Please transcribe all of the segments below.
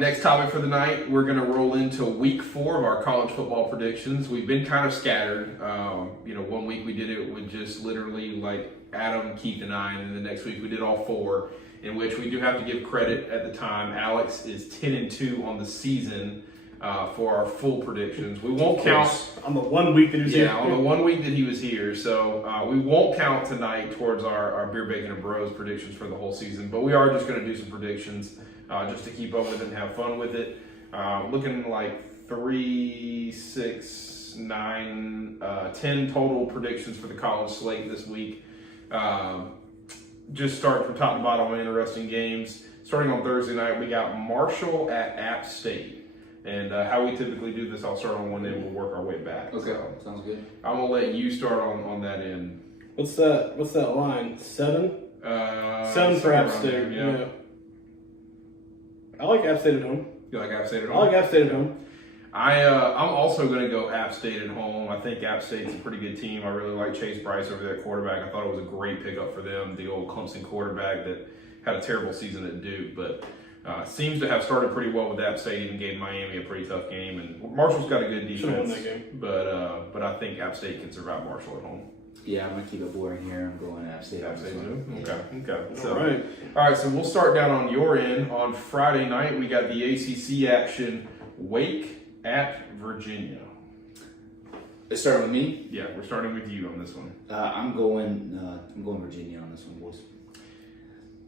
next topic for the night. We're going to roll into week 4 of our college football predictions. We've been kind of scattered. 1 week we did it with just literally like Adam, Keith, and I, and then the next week we did all 4, in which we do have to give credit at the time. Alex is 10-2 on the season for our full predictions. We won't count on the 1 week that he was here. Yeah, on the 1 week that he was here. So we won't count tonight towards our Beer, Bacon, and Bros predictions for the whole season, but we are just going to do some predictions just to keep up with it and have fun with it. Looking like 3, 6, 9, 10 total predictions for the college slate this week. Just start from top to bottom, interesting games. Starting on Thursday night, we got Marshall at App State. And how we typically do this, I'll start on one end, we'll work our way back. Okay, sounds good. I'm gonna let you start on that end. What's that line? 7? 7 for App State. Yeah. I like App State at home. You like App State at home? I like App State at home. I'm also going to go App State at home. I think App State's a pretty good team. I really like Chase Bryce over there at quarterback. I thought it was a great pickup for them, the old Clemson quarterback that had a terrible season at Duke, but seems to have started pretty well with App State, even gave Miami a pretty tough game. And Marshall's got a good defense, won that game. But I think App State can survive Marshall at home. Yeah, I'm going to keep it boring here. I'm going App State. App State too? Yeah. Okay. So, All right, so we'll start down on your end. On Friday night, we got the ACC action, Wake at Virginia. Let's start with me. Yeah, we're starting with you on this one. I'm going Virginia on this one, boys.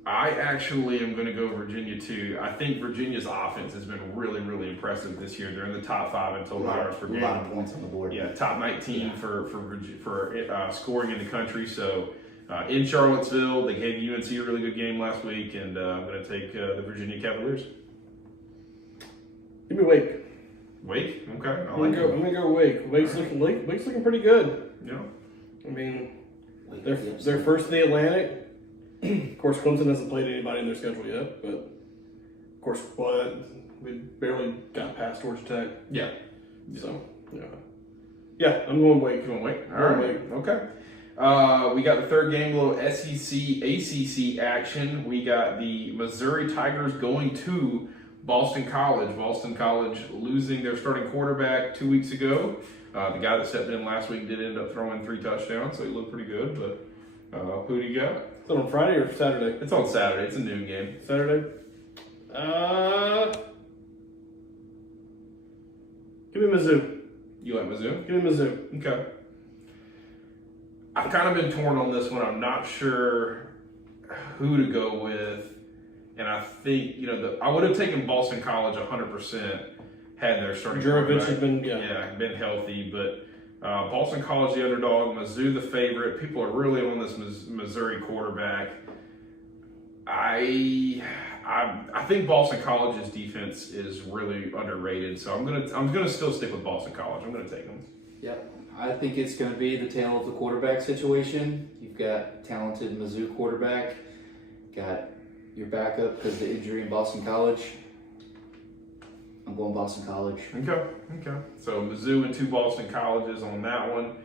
I actually am going to go Virginia too. I think Virginia's offense has been really, really impressive this year. They're in the top 5 in total yards per game. A lot of points on the board. Yeah, top 19 for scoring in the country. So in Charlottesville, they gave UNC a really good game last week, and I'm going to take the Virginia Cavaliers. Give me Wake. Wake? Okay. I'm gonna go Wake. Wake's looking pretty good. Yeah. I mean, Wake, they're first in the Atlantic. Of course, Clemson hasn't played anybody in their schedule yet, but of course, we barely got past Georgia Tech. Yeah. So, yeah, I'm going Wake. Going Wake? All Going right. Wake. Okay. We got the third game, a little SEC, ACC action. We got the Missouri Tigers going to Boston College. Boston College losing their starting quarterback 2 weeks ago. The guy that stepped in last week did end up throwing 3 touchdowns, so he looked pretty good. But who do you got? Is it on Friday or Saturday? It's on Saturday. It's a noon game. Saturday. Give me Mizzou. You like Mizzou? Give me Mizzou. Okay. I've kind of been torn on this one. I'm not sure who to go with. And I think, I would have taken Boston College 100% had their starting Jurovich quarterback has been, been healthy. But Boston College, the underdog, Mizzou, the favorite. People are really on this Missouri quarterback. I think Boston College's defense is really underrated. So I'm gonna still stick with Boston College. I'm gonna take them. Yep. I think it's going to be the tale of the quarterback situation. You've got talented Mizzou quarterback, got your backup because of the injury in Boston College. I'm going Boston College. Okay. So Mizzou and 2 Boston Colleges on that one.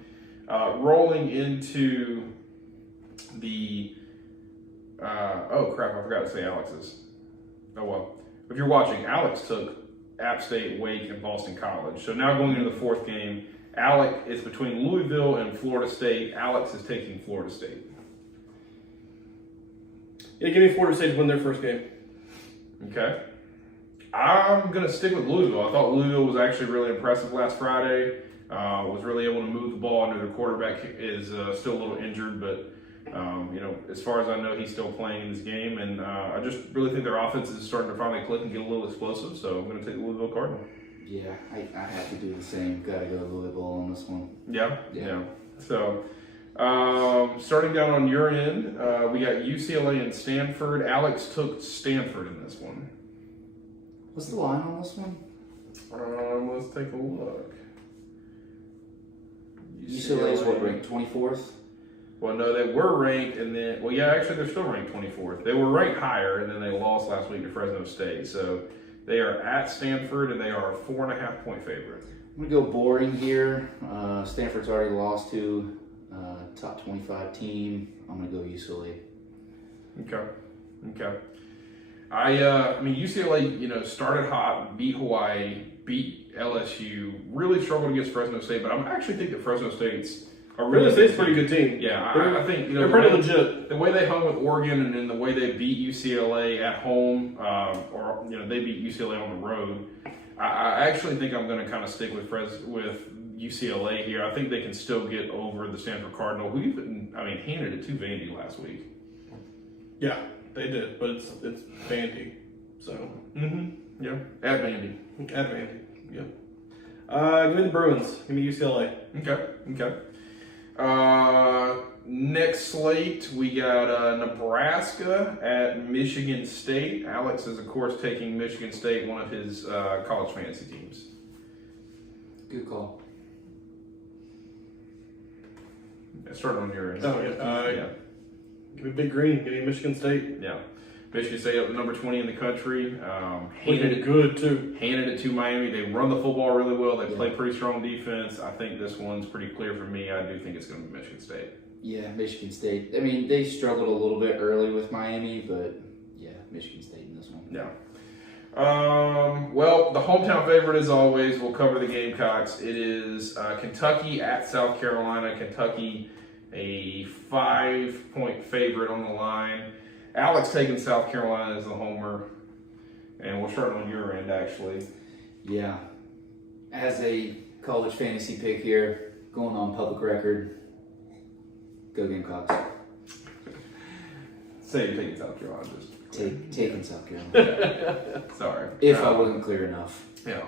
Rolling into the oh crap! I forgot to say Alex's. Oh well. If you're watching, Alex took App State, Wake, and Boston College. So now going into the 4th game, Alex is between Louisville and Florida State. Alex is taking Florida State. Yeah, give me Florida State to win their first game. Okay. I'm going to stick with Louisville. I thought Louisville was actually really impressive last Friday. Was really able to move the ball under their quarterback is still a little injured, but as far as I know, he's still playing in this game, and I just really think their offense is starting to finally click and get a little explosive, so I'm going to take the Louisville Cardinal. Yeah, I have to do the same. Got to go Louisville on this one. Yeah. So, starting down on your end, we got UCLA and Stanford. Alex took Stanford in this one. What's the line on this one? Let's take a look. UCLA is what, ranked 24th? Well, no, they were ranked, and then, actually, they're still ranked 24th. They were ranked higher, and then they lost last week to Fresno State. So they are at Stanford, and they are a 4.5-point favorite. I'm going to go boring here. Stanford's already lost to top 25 team. I'm going to go UCLA. Okay. I mean, UCLA, started hot, beat Hawaii, beat LSU, really struggled against Fresno State, but I actually think that Fresno State's a really Fresno State's a pretty good team. Yeah, I think they're pretty legit. The way they hung with Oregon and then the way they beat UCLA at home, or they beat UCLA on the road. I actually think I'm going to kind of stick with UCLA here. I think they can still get over the Stanford Cardinal, who handed it to Vandy last week. Yeah, they did, but it's Vandy, so. Yeah, at Vandy. At Vandy, yeah. Give me the Bruins. Give me UCLA. Okay. Next slate, we got Nebraska at Michigan State. Alex is, of course, taking Michigan State, one of his college fantasy teams. Good call. Starting on your end. Oh, yeah. Give me Big Green. Give me Michigan State. Yeah. Michigan State up to number 20 in the country. Looking good, too. Handed it to Miami. They run the football really well. They play pretty strong defense. I think this one's pretty clear for me. I do think it's going to be Michigan State. Yeah, Michigan State. I mean, they struggled a little bit early with Miami, but yeah, Michigan State in this one. Yeah. Well, the hometown favorite, as always, will cover the Gamecocks. It is Kentucky at South Carolina. Kentucky, a 5-point favorite on the line. Alex taking South Carolina as the homer. And we'll start on your end, actually. Yeah. As a college fantasy pick here, going on public record, go Gamecocks. Say you're taking South Carolina. Taking South Carolina. Sorry. If I wasn't clear enough. Yeah.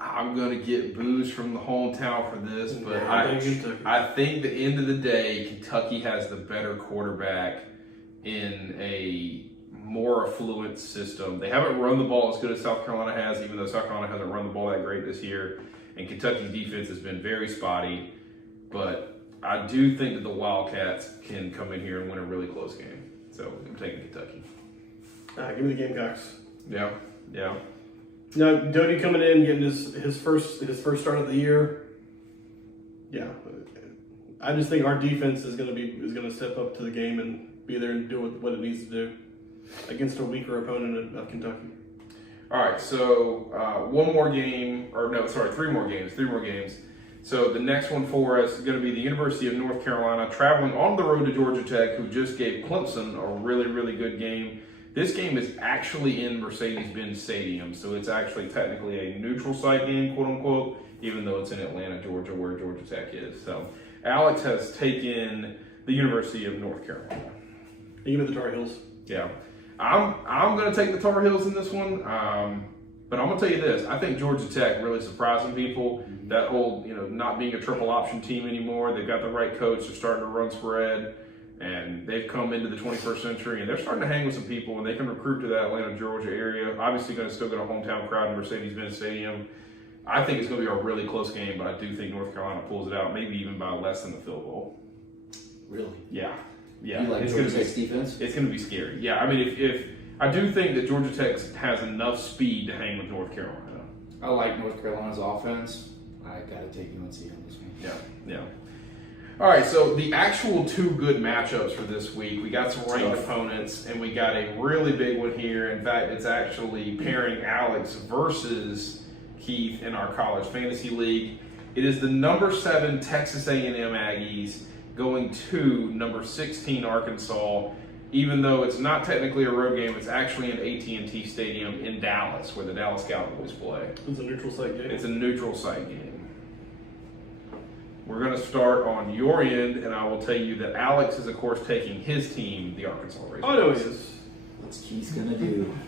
I'm going to get booze from the hometown for this, but I think the end of the day, Kentucky has the better quarterback in a more affluent system. They haven't run the ball as good as South Carolina has, even though South Carolina hasn't run the ball that great this year. And Kentucky's defense has been very spotty, but I do think that the Wildcats can come in here and win a really close game. So I'm taking Kentucky. Give me the Gamecocks. Yeah. No, Doty coming in, getting his first start of the year. Yeah, I just think our defense is gonna step up to the game and be there and do what it needs to do against a weaker opponent of Kentucky. All right, so three more games. So the next one for us is going to be the University of North Carolina traveling on the road to Georgia Tech, who just gave Clemson a really, really good game. This game is actually in Mercedes-Benz Stadium, so it's actually technically a neutral site game, quote unquote, even though it's in Atlanta, Georgia, where Georgia Tech is. So Alex has taken the University of North Carolina. You give me the Tar Heels. Yeah. I'm going to take the Tar Heels in this one, but I'm going to tell you this. I think Georgia Tech really surprising people. That whole, not being a triple option team anymore. They've got the right coach. They're starting to run spread, and they've come into the 21st century, and they're starting to hang with some people, and they can recruit to that Atlanta, Georgia area. Obviously going to still get a hometown crowd in Mercedes-Benz Stadium. I think it's going to be a really close game, but I do think North Carolina pulls it out, maybe even by less than the field goal. Really? Yeah. You like Georgia Tech's defense? It's going to be scary. Yeah, I mean, if I do think that Georgia Tech has enough speed to hang with North Carolina. I like North Carolina's offense. I got to take UNC on this one. Yeah. All right, so the actual two good matchups for this week, we got some ranked opponents, and we got a really big one here. In fact, it's actually pairing Alex versus Keith in our college fantasy league. It is the number 7 Texas A&M Aggies going to number 16 Arkansas. Even though it's not technically a road game, it's actually in AT&T Stadium in Dallas, where the Dallas Cowboys play. It's a neutral site game. It's a neutral site game. We're going to start on your end, and I will tell you that Alex is, of course, taking his team, the Arkansas Razorbacks. I know he is. What's Keith going to do?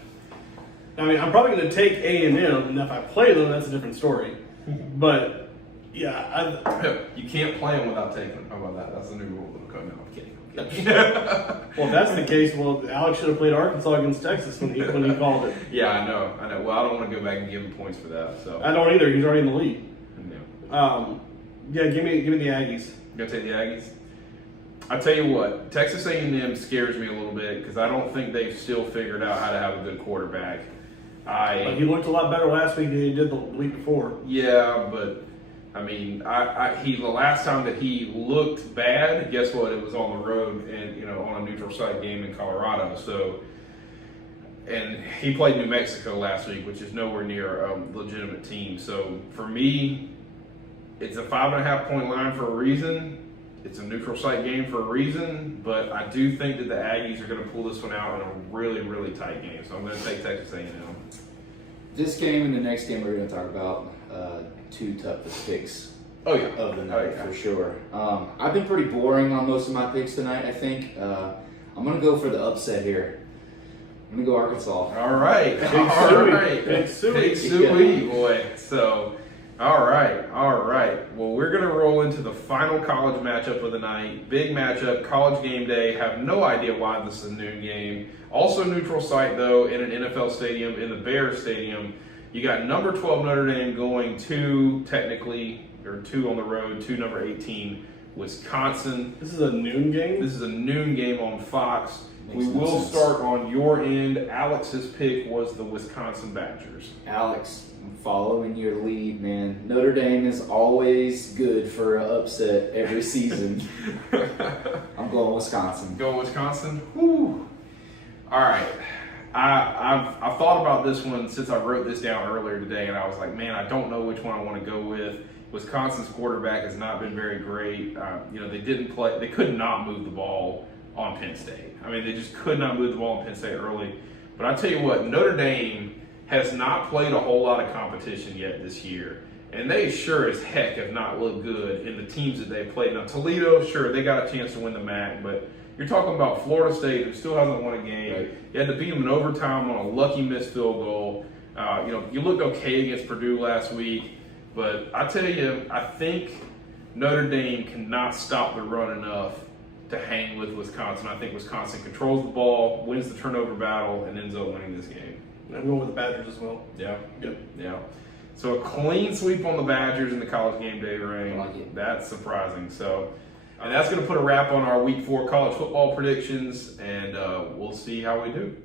I mean, I'm probably going to take A&M, and if I play them, that's a different story. But, yeah. You can't play them without taking them. How about that? That's the new rule that will come out. I'm kidding. Well, if that's the case, Alex should have played Arkansas against Texas when he called it. Yeah, I know. Well, I don't want to go back and give him points for that. So I don't either. He's already in the lead. Yeah. Yeah, give me the Aggies. You gonna take the Aggies? I tell you what, Texas A&M scares me a little bit because I don't think they've still figured out how to have a good quarterback. He looked a lot better last week than he did the week before. Yeah, but I mean, the last time that he looked bad, guess what? It was on the road and on a neutral site game in Colorado. So, and he played New Mexico last week, which is nowhere near a legitimate team. So for me, it's a 5.5 point line for a reason. It's a neutral site game for a reason, but I do think that the Aggies are going to pull this one out in a really, really tight game. So I'm going to take Texas A&M. This game and the next game we're going to talk about, two toughest picks Oh yeah, of the night for sure. I've been pretty boring on most of my picks tonight, I think. I'm going to go for the upset here. I'm going to go Arkansas. All right, Big all Suey. right, Big Suey. Big Suey, boy. So, all right. Well, we're gonna roll into the final college matchup of the night. Big matchup, college game day. Have no idea why this is a noon game. Also neutral site though, in an NFL stadium, in the Bears Stadium. You got number 12 Notre Dame going to on the road to number 18 Wisconsin. This is a noon game. This is a noon game on Fox. Makes We no will sense. start on your end. Alex's pick was the Wisconsin Badgers. Alex, I'm following your lead, man. Notre Dame is always good for an upset every season. I'm going Wisconsin. Go Wisconsin. Whew. All right. I've thought about this one since I wrote this down earlier today, and I was like, man, I don't know which one I want to go with. Wisconsin's quarterback has not been very great. They could not move the ball on Penn State. I mean, they just could not move the ball on Penn State early. But I tell you what, Notre Dame has not played a whole lot of competition yet this year. And they sure as heck have not looked good in the teams that they played. Now, Toledo, sure, they got a chance to win the MAC, but you're talking about Florida State, who still hasn't won a game. Right. You had to beat them in overtime on a lucky missed field goal. You looked okay against Purdue last week, but I tell you, I think Notre Dame cannot stop the run enough to hang with Wisconsin. I think Wisconsin controls the ball, wins the turnover battle, and ends up winning this game. I'm going with the Badgers as well. Yeah. Yep. Yeah. So a clean sweep on the Badgers in the college game day ring. I like it. That's surprising. So, and that's going to put a wrap on our Week 4 college football predictions, and we'll see how we do.